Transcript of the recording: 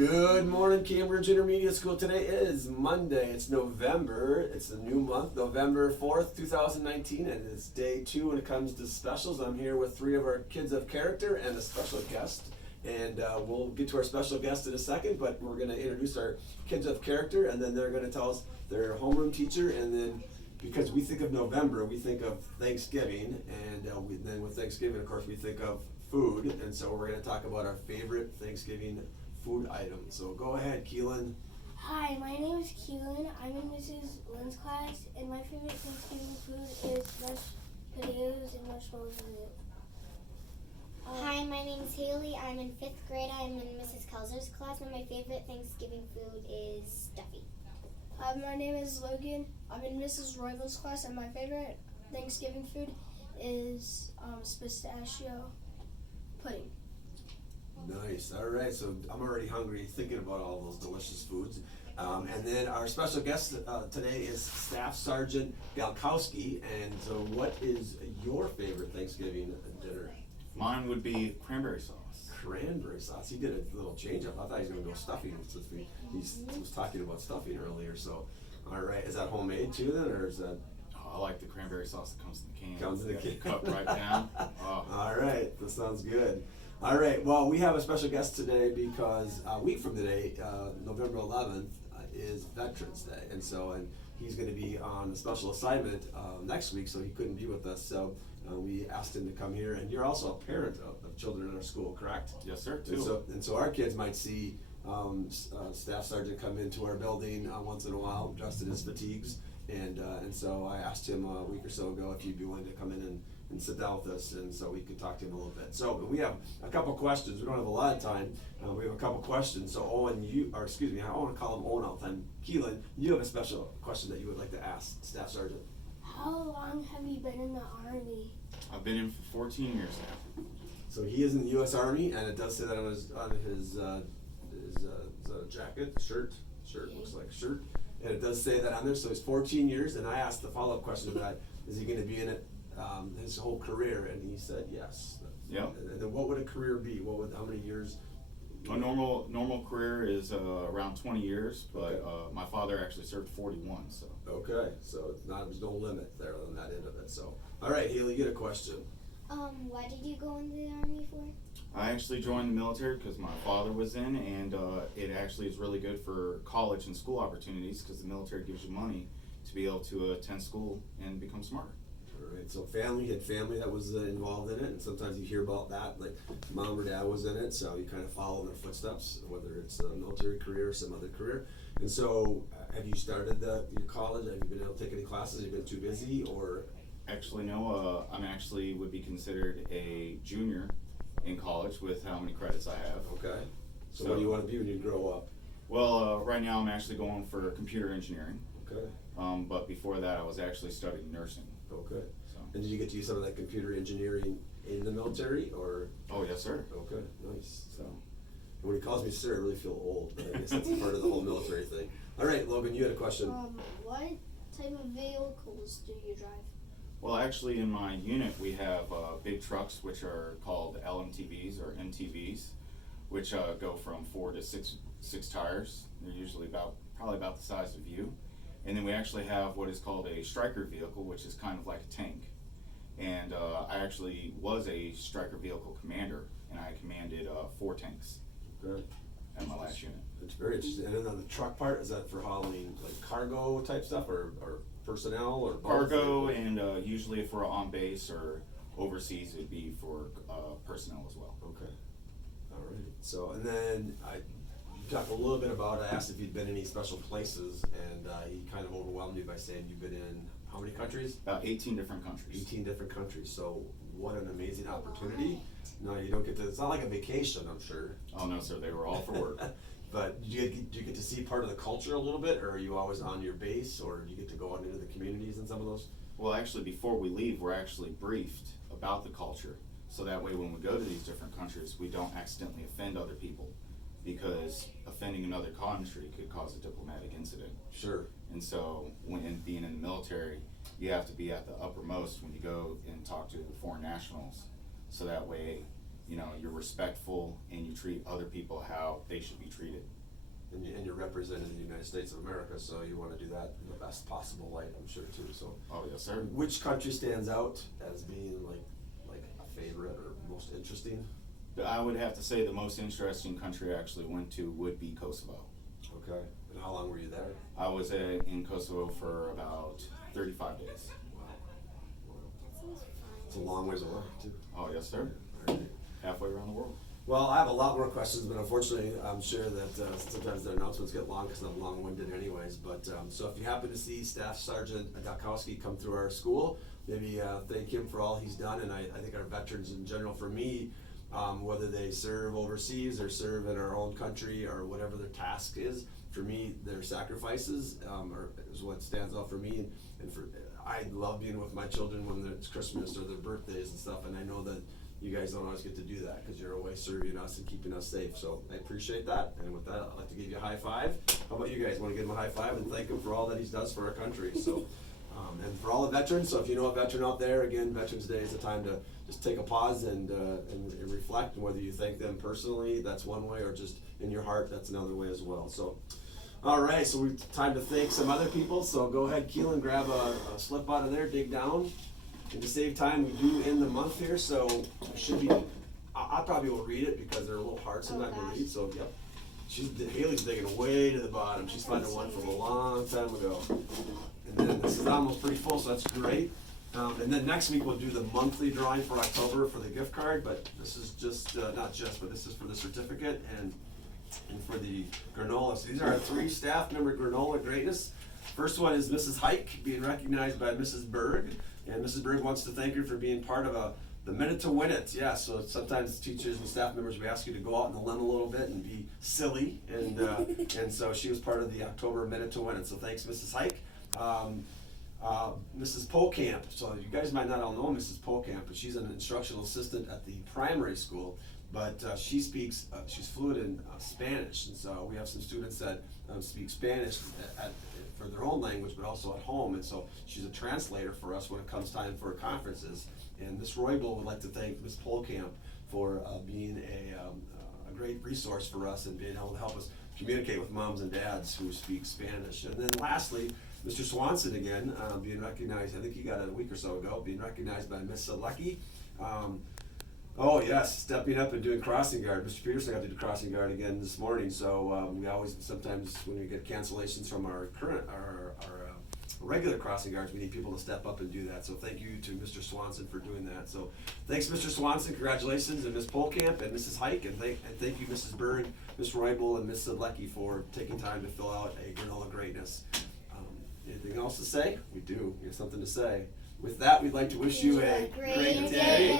Good morning, Cambridge Intermediate School. Today is Monday. It's November. It's a new month, November 4th, 2019, and it's day 2 when it comes to specials. I'm here with 3 of our kids of character and a special guest. And we'll get to our special guest in a second, but we're going to introduce our kids of character, and then they're going to tell us their homeroom teacher, and then because we think of November, we think of Thanksgiving, and then with Thanksgiving, of course, we think of food, and so we're going to talk about our favorite Thanksgiving food items. So go ahead, Keelan. Hi, my name is Keelan. I'm in Mrs. Lynn's class, and my favorite Thanksgiving food is mashed potatoes and marshmallows with it. Hi, my name is Haley. I'm in 5th grade. I'm in Mrs. Kelzer's class, and my favorite Thanksgiving food is stuffing. Hi, my name is Logan. I'm in Mrs. Royval's class, and my favorite Thanksgiving food is pistachio pudding. Nice. All right. So I'm already hungry thinking about all those delicious foods. And then our special guest today is Staff Sergeant Galkowski. And so, what is your favorite Thanksgiving dinner? Mine would be cranberry sauce. Cranberry sauce. He did a little change up. I thought he was going to go stuffing since he was talking about stuffing earlier. So, all right. Is that homemade too then, or is that? Oh, I like the cranberry sauce that comes in the can. Comes in the can. Cut right down. Oh. All right. That sounds good. All right, well, we have a special guest today because a week from today, November 11th, is Veterans Day. And he's going to be on a special assignment next week, so he couldn't be with us. So we asked him to come here. And you're also a parent of children in our school, correct? Yes, sir, too. And so our kids might see Staff Sergeant come into our building once in a while, dressed in his fatigues. And so I asked him a week or so ago if he'd be willing to come in and sit down with us, and so we could talk to him a little bit. So we have a couple questions. We don't have a lot of time. We have a couple questions. So Owen, I want to call him Owen all the time. Keelan, you have a special question that you would like to ask Staff Sergeant. How long have you been in the Army? I've been in for 14 years now. So he is in the U.S. Army, and it does say that on his jacket, shirt looks like a shirt, and it does say that on there. So he's 14 years, and I asked the follow-up question to that: is he going to be in it his whole career? And he said yes. Yeah. And then what would a career be? How many years? A normal career is around 20 years, but my father actually served 41. So. Okay, so there's no limit there on that end of it. So, all right, Haley, you get a question. What did you go into the Army for? I actually joined the military because my father was in, and it actually is really good for college and school opportunities because the military gives you money to be able to attend school and become smarter. All right, so you had family that was involved in it, and sometimes you hear about that, like mom or dad was in it, so you kind of follow in their footsteps, whether it's a military career or some other career. And so, have you started your college? Have you been able to take any classes? Have you been too busy, or? Actually, no. I'm actually would be considered a junior in college with how many credits I have. Okay. So what do you want to be when you grow up? Well, right now I'm actually going for computer engineering. Okay. But before that, I was actually studying nursing. Okay. So. And did you get to use some of that computer engineering in the military, or? Oh, yes, sir. Okay, nice. So, when he calls me sir, I really feel old, but I guess that's part of the whole military thing. All right, Logan, you had a question. What type of vehicles do you drive? Well, actually, in my unit, we have big trucks, which are called LMTVs or MTVs, which go from 4 to 6 tires. They're usually probably about the size of you. And then we actually have what is called a striker vehicle, which is kind of like a tank. And I actually was a striker vehicle commander, and I commanded 4 tanks at my last unit. It's very interesting. And then on the truck part, is that for hauling like cargo type stuff, or personnel, or both? Cargo, and usually if we're on base or overseas, it'd be for personnel as well. Okay. All right. So, and then you talked a little bit about, I asked if you'd been in any special places, and he kind of overwhelmed me by saying you've been in how many countries? 18 different countries. 18 different countries. So what an amazing opportunity. No, you don't get to, it's not like a vacation, I'm sure. Oh, no, sir. They were all for work. But do you get to see part of the culture a little bit, or are you always on your base, or do you get to go out into the communities in some of those? Well, actually, before we leave, we're actually briefed about the culture. So that way, when we go to these different countries, we don't accidentally offend other people, because offending another country could cause a diplomatic incident. Sure. And so, when being in the military, you have to be at the uppermost when you go and talk to foreign nationals. So that way, you're respectful and you treat other people how they should be treated. And you're representing the United States of America, so you want to do that in the best possible light, I'm sure too. So, Oh, yes, sir. which country stands out as being like a favorite or most interesting? I would have to say the most interesting country I actually went to would be Kosovo. Okay. And how long were you there? I was in Kosovo for about 35 days. Wow. That sounds fun. It's a long ways away too. Oh, yes, sir. All right. Halfway around the world. Well, I have a lot more questions, but unfortunately, I'm sure that sometimes the announcements get long because I'm long-winded anyways. But so if you happen to see Staff Sergeant Adakowski come through our school, maybe thank him for all he's done. And I think our veterans in general, for me, whether they serve overseas or serve in our own country or whatever their task is, for me, their sacrifices is what stands out for me. And I love being with my children when it's Christmas or their birthdays and stuff. And I know that you guys don't always get to do that because you're away serving us and keeping us safe. So I appreciate that. And with that, I'd like to give you a high five. How about you guys? Want to give him a high five and thank him for all that he does for our country? So, and for all the veterans. So if you know a veteran out there, again, Veterans Day is a time to just take a pause and reflect. And whether you thank them personally, that's one way, or just in your heart, that's another way as well. So, all right. So we've time to thank some other people. So go ahead, Keelan, grab a slip out of there, dig down. And to save time, we do end the month here, so it should be, I probably will read it because they're a little hard sometimes to read, so yep. Haley's digging way to the bottom. She's finding one from a long time ago. And then this is almost pretty full, so that's great. And then next week we'll do the monthly drawing for October for the gift card, but this is just, not just, but this is for the certificate and for the granola. So these are our 3 staff member granola greatness. First one is Mrs. Hike, being recognized by Mrs. Berg. And Mrs. Berg wants to thank her for being part of the Minute to Win It. Yeah, so sometimes teachers and staff members, we ask you to go out on the limb a little bit and be silly. And so she was part of the October Minute to Win It. So thanks, Mrs. Hike. Mrs. Polkamp. So you guys might not all know Mrs. Polkamp, but she's an instructional assistant at the primary school. But she speaks, she's fluent in Spanish. And so we have some students that speak Spanish for their own language, but also at home. And so she's a translator for us when it comes time for conferences. And Ms. Roybal would like to thank Ms. Polkamp for being a great resource for us and being able to help us communicate with moms and dads who speak Spanish. And then lastly, Mr. Swanson again, being recognized, I think he got it a week or so ago, being recognized by Ms. Selecki. Oh yes, stepping up and doing crossing guard. Mr. Peterson got to do crossing guard again this morning. So we always, sometimes when we get cancellations from our regular crossing guards, we need people to step up and do that. So thank you to Mr. Swanson for doing that. So thanks, Mr. Swanson. Congratulations, and Ms. Polkamp and Mrs. Hike, and thank you, Mrs. Berg, Ms. Roybal, and Ms. Selecki for taking time to fill out a granola greatness. Anything else to say? We do. We have something to say. With that, we'd like to wish you a great day.